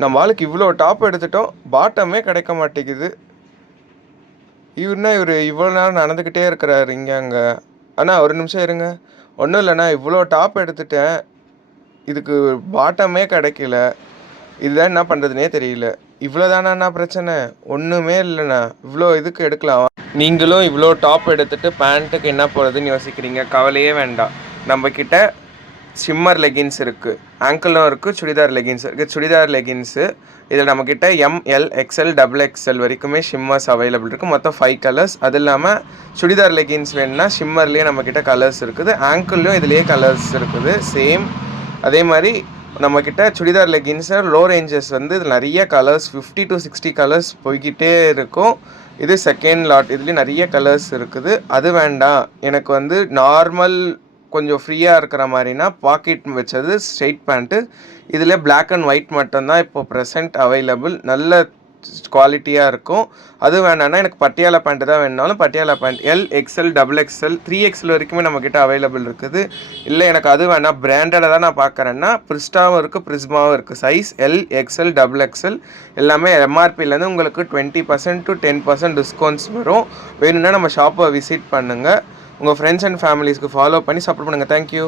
நம்ம ஆளுக்கு இவ்வளோ டாப் எடுத்துட்டோம், பாட்டமே கிடைக்க மாட்டேங்குது. இவர் இவ்வளோ நேரம் நடந்துக்கிட்டே இருக்கிறாரு இங்கே அங்கே. அண்ணா ஒரு நிமிஷம் இருங்க. ஒன்றும் இல்லைண்ணா, இவ்வளோ டாப் எடுத்துட்டேன், இதுக்கு பாட்டமே கிடைக்கல. இதுதான் என்ன பண்ணுறதுனே தெரியல. இவ்வளோ தானண்ணா பிரச்சனை? ஒன்றுமே இல்லைண்ணா, இவ்வளோ இதுக்கு எடுக்கலாம். நீங்களும் இவ்வளோ டாப் எடுத்துகிட்டு பேண்ட்டுக்கு என்ன போகிறதுன்னு யோசிக்கிறீங்க. கவலையே வேண்டாம். நம்மக்கிட்ட ஷிம்மர் லெகின்ஸ் இருக்குது, ஆங்கிளும் இருக்குது, சுடிதார் லெகின்ஸ் இருக்குது. சுடிதார் லெகின்ஸு இதில் நம்மக்கிட்ட எம்எல் எக்ஸ்எல் டபுள் எக்ஸ்எல் வரைக்குமே ஷிம்மர்ஸ் அவைலபிள் இருக்குது. மொத்தம் 5 கலர்ஸ். அது இல்லாமல் சுடிதார் லெகின்ஸ் வேணுன்னா ஷிம்மர்லேயே நம்மக்கிட்ட கலர்ஸ் இருக்குது, ஆங்கிள்லேயும் இதுலேயே கலர்ஸ் இருக்குது சேம். அதே மாதிரி நம்மக்கிட்ட சுடிதார் லெகின்ஸை லோ ரேஞ்சஸ் வந்து இதில் நிறைய கலர்ஸ் 50 to 60 கலர்ஸ் போய்கிட்டே இருக்கும். இது செகண்ட் லாட், இதுலேயும் நிறைய கலர்ஸ் இருக்குது. அது வேண்டாம், எனக்கு வந்து நார்மல் கொஞ்சம் ஃப்ரீயாக இருக்கிற மாதிரினா பாக்கெட் வச்சது ஸ்ட்ரெயிட் பேண்ட்டு, இதில் பிளாக் அண்ட் ஒயிட் மட்டும்தான் இப்போ ப்ரெசென்ட் அவைலபிள். நல்ல குவாலிட்டியாக இருக்கும். அது வேணான்னா எனக்கு பட்டியாலா பேண்ட்டு தான் வேணுனாலும் Patiala pant L XL double XL 3XL வரைக்குமே நம்மக்கிட்ட அவைலபிள் இருக்குது. இல்லை எனக்கு அது வேணாம், பிராண்டடாக தான் நான் பார்க்குறேன்னா பிரிஸ்டாவும் இருக்குது, பிரிஸ்மாவும் இருக்குது. Size L XL double XL எல்லாமே எம்ஆர்பிலேருந்து உங்களுக்கு 20% to 10% டிஸ்கவுண்ட்ஸ் வரும். வேணும்னா நம்ம ஷாப்பை விசிட் பண்ணுங்கள். உங்கள் ஃப்ரெண்ட்ஸ் அண்ட் ஃபேமிலிஸ்க்கு ஃபாலோ பண்ணி சப்போர்ட் பண்ணுங்கள். தேங்க்யூ.